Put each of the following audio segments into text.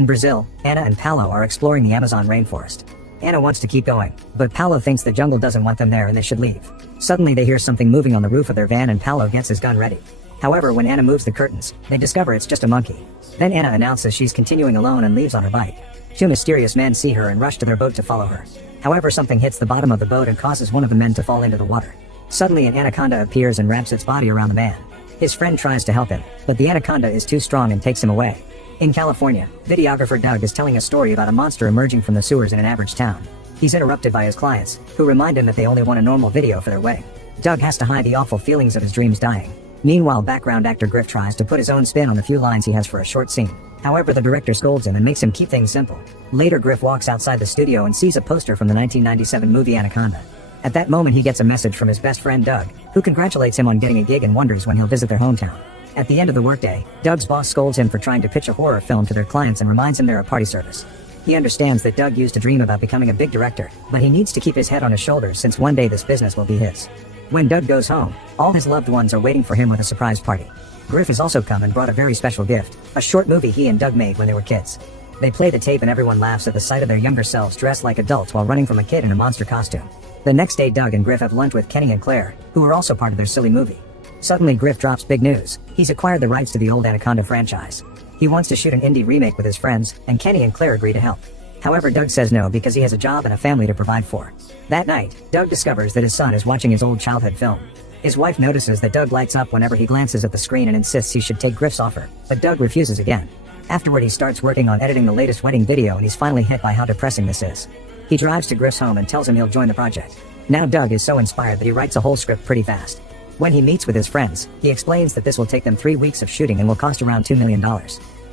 In Brazil, Anna and Paulo are exploring the Amazon rainforest. Anna wants to keep going, but Paulo thinks the jungle doesn't want them there and they should leave. Suddenly they hear something moving on the roof of their van and Paulo gets his gun ready. However, when Anna moves the curtains, they discover it's just a monkey. Then Anna announces she's continuing alone and leaves on her bike. Two mysterious men see her and rush to their boat to follow her. However, something hits the bottom of the boat and causes one of the men to fall into the water. Suddenly an anaconda appears and wraps its body around the man. His friend tries to help him, but the anaconda is too strong and takes him away. In California, videographer Doug is telling a story about a monster emerging from the sewers in an average town. He's interrupted by his clients, who remind him that they only want a normal video for their wedding. Doug has to hide the awful feelings of his dreams dying. Meanwhile, background actor Griff tries to put his own spin on the few lines he has for a short scene. However, the director scolds him and makes him keep things simple. Later, Griff walks outside the studio and sees a poster from the 1997 movie Anaconda. At that moment, he gets a message from his best friend Doug, who congratulates him on getting a gig and wonders when he'll visit their hometown. At the end of the workday, Doug's boss scolds him for trying to pitch a horror film to their clients and reminds him they're a party service. He understands that Doug used to dream about becoming a big director, but he needs to keep his head on his shoulders since one day this business will be his. When Doug goes home, all his loved ones are waiting for him with a surprise party. Griff has also come and brought a very special gift, a short movie he and Doug made when they were kids. They play the tape and everyone laughs at the sight of their younger selves dressed like adults while running from a kid in a monster costume. The next day, Doug and Griff have lunch with Kenny and Claire, who are also part of their silly movie. Suddenly, Griff drops big news. He's acquired the rights to the old Anaconda franchise. He wants to shoot an indie remake with his friends, and Kenny and Claire agree to help. However, Doug says no because he has a job and a family to provide for. That night, Doug discovers that his son is watching his old childhood film. His wife notices that Doug lights up whenever he glances at the screen and insists he should take Griff's offer, but Doug refuses again. Afterward, he starts working on editing the latest wedding video and he's finally hit by how depressing this is. He drives to Griff's home and tells him he'll join the project. Now Doug is so inspired that he writes a whole script pretty fast. When he meets with his friends, he explains that this will take them 3 weeks of shooting and will cost around $2 million.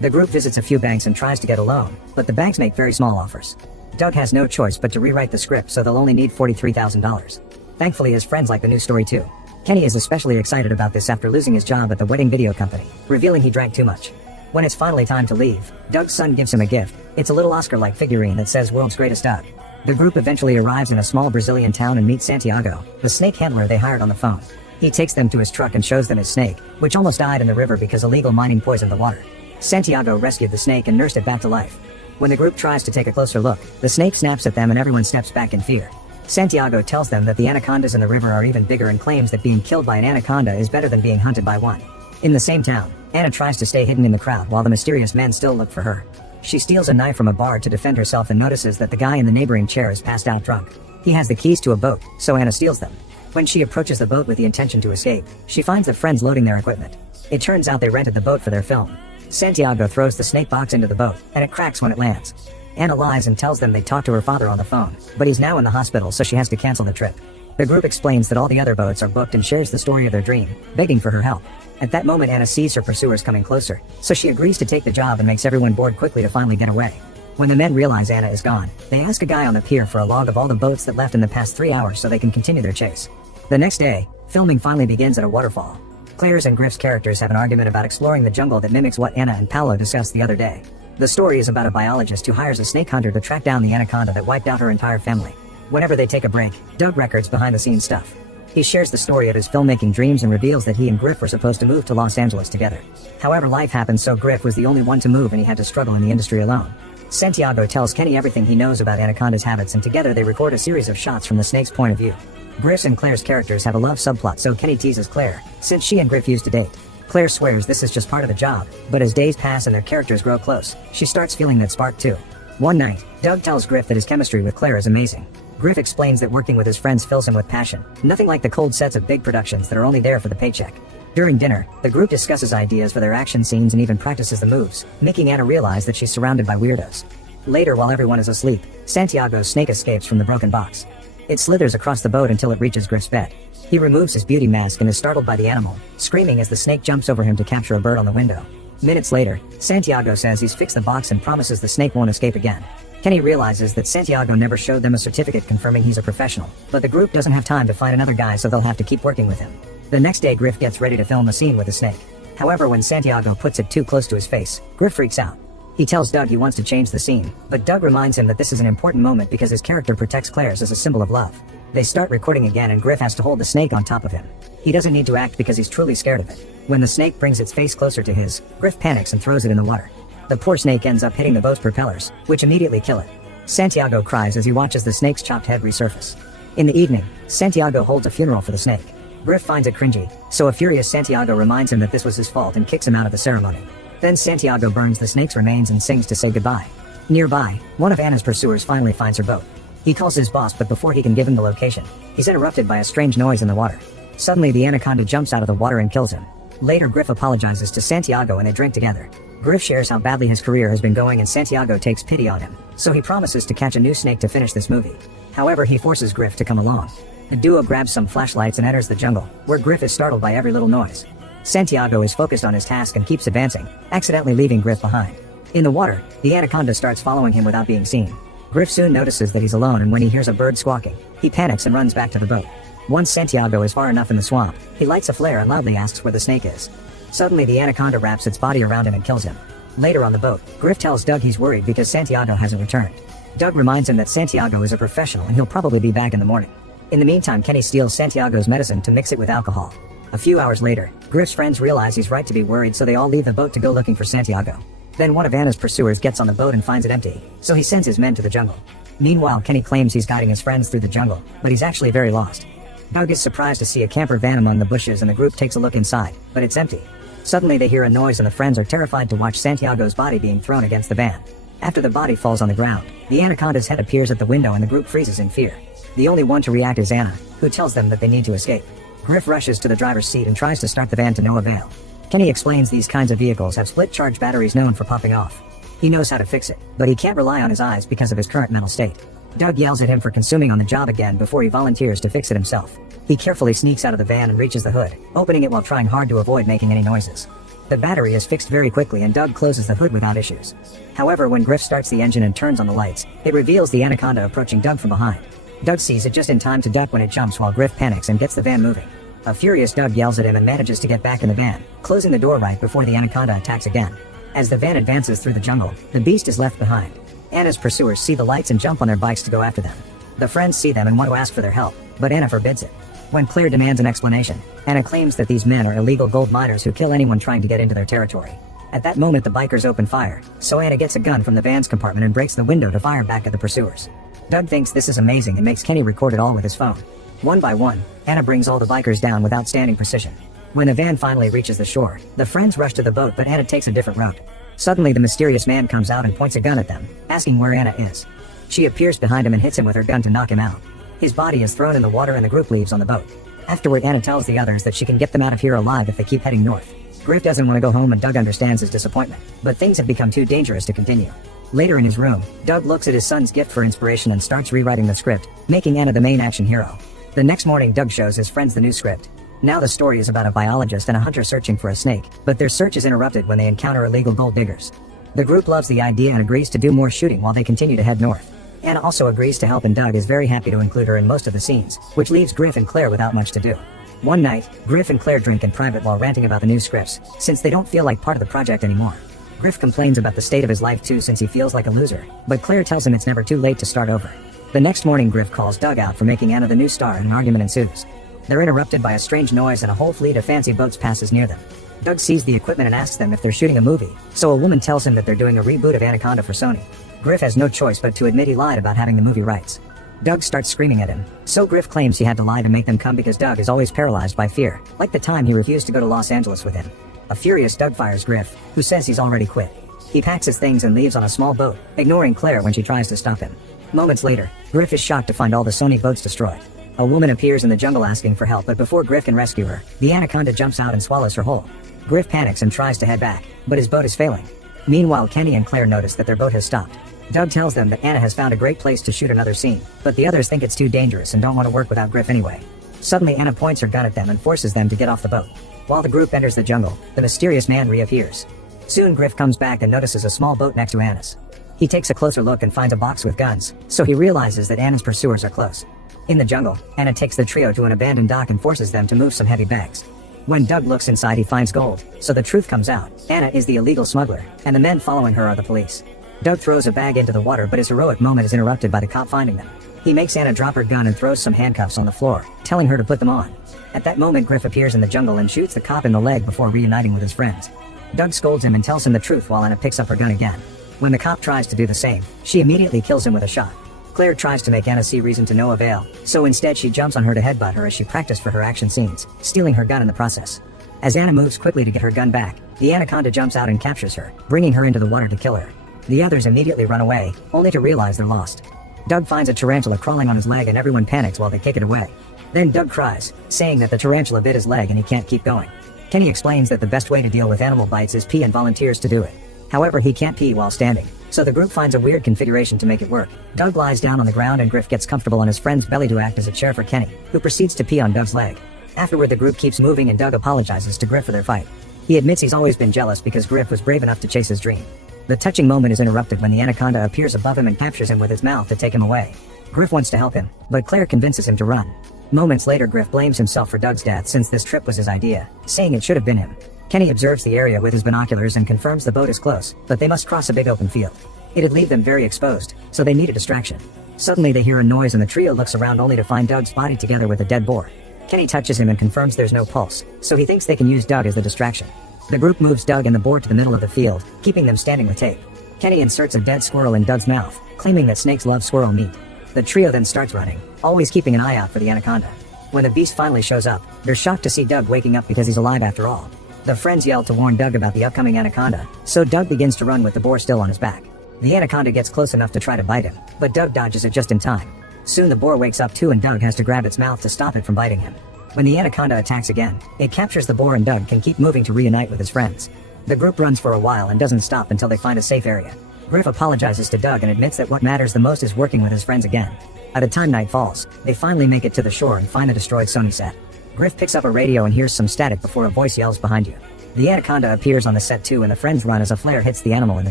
The group visits a few banks and tries to get a loan, but the banks make very small offers. Doug has no choice but to rewrite the script, so they'll only need $43,000. Thankfully, his friends like the new story too. Kenny is especially excited about this after losing his job at the wedding video company, revealing he drank too much. When it's finally time to leave, Doug's son gives him a gift. It's a little Oscar-like figurine that says "World's Greatest Doug." The group eventually arrives in a small Brazilian town and meets Santiago, the snake handler they hired on the phone. He takes them to his truck and shows them his snake, which almost died in the river because illegal mining poisoned the water. Santiago rescued the snake and nursed it back to life. When the group tries to take a closer look, the snake snaps at them and everyone steps back in fear. Santiago tells them that the anacondas in the river are even bigger and claims that being killed by an anaconda is better than being hunted by one. In the same town, Anna tries to stay hidden in the crowd while the mysterious men still look for her. She steals a knife from a bar to defend herself and notices that the guy in the neighboring chair is passed out drunk. He has the keys to a boat, so Anna steals them. When she approaches the boat with the intention to escape, she finds the friends loading their equipment. It turns out they rented the boat for their film. Santiago throws the snake box into the boat, and it cracks when it lands. Anna lies and tells them they talked to her father on the phone, but he's now in the hospital, so she has to cancel the trip. The group explains that all the other boats are booked and shares the story of their dream, begging for her help. At that moment, Anna sees her pursuers coming closer, so she agrees to take the job and makes everyone board quickly to finally get away. When the men realize Anna is gone, they ask a guy on the pier for a log of all the boats that left in the past 3 hours so they can continue their chase. The next day, filming finally begins at a waterfall. Claire's and Griff's characters have an argument about exploring the jungle that mimics what Anna and Paulo discussed the other day. The story is about a biologist who hires a snake hunter to track down the anaconda that wiped out her entire family. Whenever they take a break, Doug records behind-the-scenes stuff. He shares the story of his filmmaking dreams and reveals that he and Griff were supposed to move to Los Angeles together. However, life happened, so Griff was the only one to move and he had to struggle in the industry alone. Santiago tells Kenny everything he knows about anaconda's habits, and together they record a series of shots from the snake's point of view. Griff and Claire's characters have a love subplot, so Kenny teases Claire, since she and Griff used to date. Claire swears this is just part of the job, but as days pass and their characters grow close, she starts feeling that spark too. One night, Doug tells Griff that his chemistry with Claire is amazing. Griff explains that working with his friends fills him with passion, nothing like the cold sets of big productions that are only there for the paycheck. During dinner, the group discusses ideas for their action scenes and even practices the moves, making Anna realize that she's surrounded by weirdos. Later, while everyone is asleep, Santiago's snake escapes from the broken box. It slithers across the boat until it reaches Griff's bed. He removes his beauty mask and is startled by the animal, screaming as the snake jumps over him to capture a bird on the window. Minutes later, Santiago says he's fixed the box and promises the snake won't escape again. Kenny realizes that Santiago never showed them a certificate confirming he's a professional, but the group doesn't have time to find another guy, so they'll have to keep working with him. The next day, Griff gets ready to film a scene with the snake. However, when Santiago puts it too close to his face, Griff freaks out. He tells Doug he wants to change the scene, but Doug reminds him that this is an important moment because his character protects Claire's as a symbol of love. They start recording again and Griff has to hold the snake on top of him. He doesn't need to act because he's truly scared of it. When the snake brings its face closer to his, Griff panics and throws it in the water. The poor snake ends up hitting the boat's propellers, which immediately kill it. Santiago cries as he watches the snake's chopped head resurface. In the evening, Santiago holds a funeral for the snake. Griff finds it cringy, so a furious Santiago reminds him that this was his fault and kicks him out of the ceremony. Then Santiago burns the snake's remains and sings to say goodbye. Nearby, one of Anna's pursuers finally finds her boat. He calls his boss, but before he can give him the location, he's interrupted by a strange noise in the water. Suddenly the anaconda jumps out of the water and kills him. Later Griff apologizes to Santiago and they drink together. Griff shares how badly his career has been going and Santiago takes pity on him, so he promises to catch a new snake to finish this movie. However, he forces Griff to come along. The duo grabs some flashlights and enters the jungle, where Griff is startled by every little noise. Santiago is focused on his task and keeps advancing, accidentally leaving Griff behind. In the water, the anaconda starts following him without being seen. Griff soon notices that he's alone, and when he hears a bird squawking, he panics and runs back to the boat. Once Santiago is far enough in the swamp, he lights a flare and loudly asks where the snake is. Suddenly the anaconda wraps its body around him and kills him. Later on the boat, Griff tells Doug he's worried because Santiago hasn't returned. Doug reminds him that Santiago is a professional and he'll probably be back in the morning. In the meantime, Kenny steals Santiago's medicine to mix it with alcohol. A few hours later, Griff's friends realize he's right to be worried, so they all leave the boat to go looking for Santiago. Then one of Anna's pursuers gets on the boat and finds it empty, so he sends his men to the jungle. Meanwhile, Kenny claims he's guiding his friends through the jungle, but he's actually very lost. Doug is surprised to see a camper van among the bushes and the group takes a look inside, but it's empty. Suddenly they hear a noise and the friends are terrified to watch Santiago's body being thrown against the van. After the body falls on the ground, the anaconda's head appears at the window and the group freezes in fear. The only one to react is Anna, who tells them that they need to escape. Griff rushes to the driver's seat and tries to start the van to no avail. Kenny explains these kinds of vehicles have split-charge batteries known for popping off. He knows how to fix it, but he can't rely on his eyes because of his current mental state. Doug yells at him for consuming on the job again before he volunteers to fix it himself. He carefully sneaks out of the van and reaches the hood, opening it while trying hard to avoid making any noises. The battery is fixed very quickly and Doug closes the hood without issues. However, when Griff starts the engine and turns on the lights, it reveals the anaconda approaching Doug from behind. Doug sees it just in time to duck when it jumps while Griff panics and gets the van moving. A furious Doug yells at him and manages to get back in the van, closing the door right before the anaconda attacks again. As the van advances through the jungle, the beast is left behind. Anna's pursuers see the lights and jump on their bikes to go after them. The friends see them and want to ask for their help, but Anna forbids it. When Claire demands an explanation, Anna claims that these men are illegal gold miners who kill anyone trying to get into their territory. At that moment the bikers open fire, so Anna gets a gun from the van's compartment and breaks the window to fire back at the pursuers. Doug thinks this is amazing and makes Kenny record it all with his phone. One by one, Anna brings all the bikers down with outstanding precision. When the van finally reaches the shore, the friends rush to the boat, but Anna takes a different route. Suddenly the mysterious man comes out and points a gun at them, asking where Anna is. She appears behind him and hits him with her gun to knock him out. His body is thrown in the water and the group leaves on the boat. Afterward, Anna tells the others that she can get them out of here alive if they keep heading north. Griff doesn't want to go home and Doug understands his disappointment, but things have become too dangerous to continue. Later in his room, Doug looks at his son's gift for inspiration and starts rewriting the script, making Anna the main action hero. The next morning Doug shows his friends the new script. Now the story is about a biologist and a hunter searching for a snake, but their search is interrupted when they encounter illegal gold diggers. The group loves the idea and agrees to do more shooting while they continue to head north. Anna also agrees to help and Doug is very happy to include her in most of the scenes, which leaves Griff and Claire without much to do. One night, Griff and Claire drink in private while ranting about the new scripts, since they don't feel like part of the project anymore. Griff complains about the state of his life too since he feels like a loser, but Claire tells him it's never too late to start over. The next morning Griff calls Doug out for making Anna the new star and an argument ensues. They're interrupted by a strange noise and a whole fleet of fancy boats passes near them. Doug sees the equipment and asks them if they're shooting a movie, so a woman tells him that they're doing a reboot of Anaconda for Sony. Griff has no choice but to admit he lied about having the movie rights. Doug starts screaming at him, so Griff claims he had to lie to make them come because Doug is always paralyzed by fear, like the time he refused to go to Los Angeles with him. A furious Doug fires Griff, who says he's already quit. He packs his things and leaves on a small boat, ignoring Claire when she tries to stop him. Moments later, Griff is shocked to find all the Sony boats destroyed. A woman appears in the jungle asking for help, but before Griff can rescue her, the anaconda jumps out and swallows her whole. Griff panics and tries to head back, but his boat is failing. Meanwhile, Kenny and Claire notice that their boat has stopped. Doug tells them that Anna has found a great place to shoot another scene, but the others think it's too dangerous and don't want to work without Griff anyway. Suddenly Anna points her gun at them and forces them to get off the boat. While the group enters the jungle, the mysterious man reappears. Soon Griff comes back and notices a small boat next to Anna's. He takes a closer look and finds a box with guns, so he realizes that Anna's pursuers are close. In the jungle, Anna takes the trio to an abandoned dock and forces them to move some heavy bags. When Doug looks inside he finds gold, so the truth comes out. Anna is the illegal smuggler, and the men following her are the police. Doug throws a bag into the water, but his heroic moment is interrupted by the cop finding them. He makes Anna drop her gun and throws some handcuffs on the floor, telling her to put them on. At that moment Griff appears in the jungle and shoots the cop in the leg before reuniting with his friends. Doug scolds him and tells him the truth while Anna picks up her gun again. When the cop tries to do the same, she immediately kills him with a shot. Claire tries to make Anna see reason to no avail, so instead she jumps on her to headbutt her as she practiced for her action scenes, stealing her gun in the process. As Anna moves quickly to get her gun back, the anaconda jumps out and captures her, bringing her into the water to kill her. The others immediately run away, only to realize they're lost. Doug finds a tarantula crawling on his leg and everyone panics while they kick it away. Then Doug cries, saying that the tarantula bit his leg and he can't keep going. Kenny explains that the best way to deal with animal bites is pee and volunteers to do it. However, he can't pee while standing, so the group finds a weird configuration to make it work. Doug lies down on the ground and Griff gets comfortable on his friend's belly to act as a chair for Kenny, who proceeds to pee on Doug's leg. Afterward, the group keeps moving and Doug apologizes to Griff for their fight. He admits he's always been jealous because Griff was brave enough to chase his dream. The touching moment is interrupted when the anaconda appears above him and captures him with his mouth to take him away. Griff wants to help him, but Claire convinces him to run. Moments later, Griff blames himself for Doug's death since this trip was his idea, saying it should have been him. Kenny observes the area with his binoculars and confirms the boat is close, but they must cross a big open field. It'd leave them very exposed, so they need a distraction. Suddenly they hear a noise and the trio looks around only to find Doug's body together with a dead boar. Kenny touches him and confirms there's no pulse, so he thinks they can use Doug as the distraction. The group moves Doug and the boar to the middle of the field, keeping them standing with tape. Kenny inserts a dead squirrel in Doug's mouth, claiming that snakes love squirrel meat. The trio then starts running, always keeping an eye out for the anaconda. When the beast finally shows up, they're shocked to see Doug waking up because he's alive after all. The friends yell to warn Doug about the upcoming anaconda, so Doug begins to run with the boar still on his back. The anaconda gets close enough to try to bite him, but Doug dodges it just in time. Soon the boar wakes up too and Doug has to grab its mouth to stop it from biting him. When the anaconda attacks again, it captures the boar and Doug can keep moving to reunite with his friends. The group runs for a while and doesn't stop until they find a safe area. Griff apologizes to Doug and admits that what matters the most is working with his friends again. By the time night falls, they finally make it to the shore and find the destroyed Sony set. Griff picks up a radio and hears some static before a voice yells behind you. The anaconda appears on the set too and the friends run as a flare hits the animal in the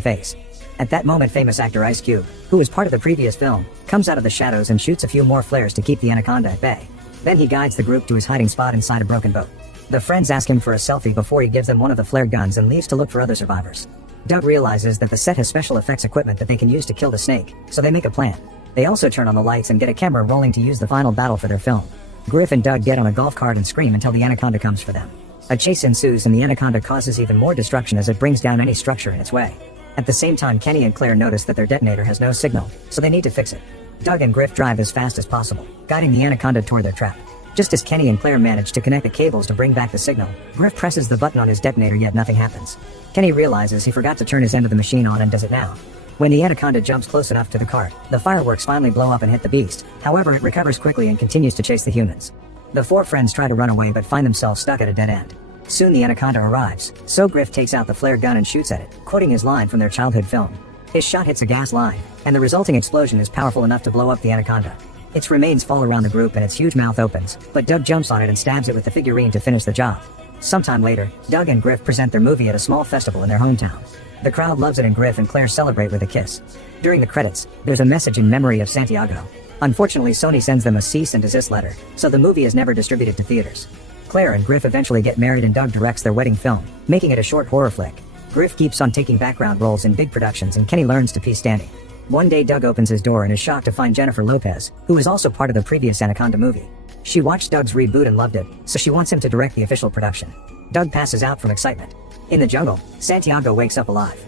face. At that moment, famous actor Ice Cube, who was part of the previous film, comes out of the shadows and shoots a few more flares to keep the anaconda at bay. Then he guides the group to his hiding spot inside a broken boat. The friends ask him for a selfie before he gives them one of the flare guns and leaves to look for other survivors. Doug realizes that the set has special effects equipment that they can use to kill the snake, so they make a plan. They also turn on the lights and get a camera rolling to use the final battle for their film. Griff and Doug get on a golf cart and scream until the anaconda comes for them. A chase ensues and the anaconda causes even more destruction as it brings down any structure in its way. At the same time, Kenny and Claire notice that their detonator has no signal, so they need to fix it. Doug and Griff drive as fast as possible, guiding the anaconda toward their trap. Just as Kenny and Claire manage to connect the cables to bring back the signal, Griff presses the button on his detonator yet nothing happens. Kenny realizes he forgot to turn his end of the machine on and does it now. When the anaconda jumps close enough to the cart, the fireworks finally blow up and hit the beast. However, it recovers quickly and continues to chase the humans. The four friends try to run away but find themselves stuck at a dead end. Soon the anaconda arrives, so Griff takes out the flare gun and shoots at it, quoting his line from their childhood film. His shot hits a gas line, and the resulting explosion is powerful enough to blow up the anaconda. Its remains fall around the group and its huge mouth opens, but Doug jumps on it and stabs it with the figurine to finish the job. Sometime later, Doug and Griff present their movie at a small festival in their hometown. The crowd loves it and Griff and Claire celebrate with a kiss. During the credits, there's a message in memory of Santiago. Unfortunately, Sony sends them a cease and desist letter, so the movie is never distributed to theaters. Claire and Griff eventually get married and Doug directs their wedding film, making it a short horror flick. Griff keeps on taking background roles in big productions and Kenny learns to pee standing. One day Doug opens his door and is shocked to find Jennifer Lopez, who is also part of the previous Anaconda movie. She watched Doug's reboot and loved it, so she wants him to direct the official production. Doug passes out from excitement. In the jungle, Santiago wakes up alive.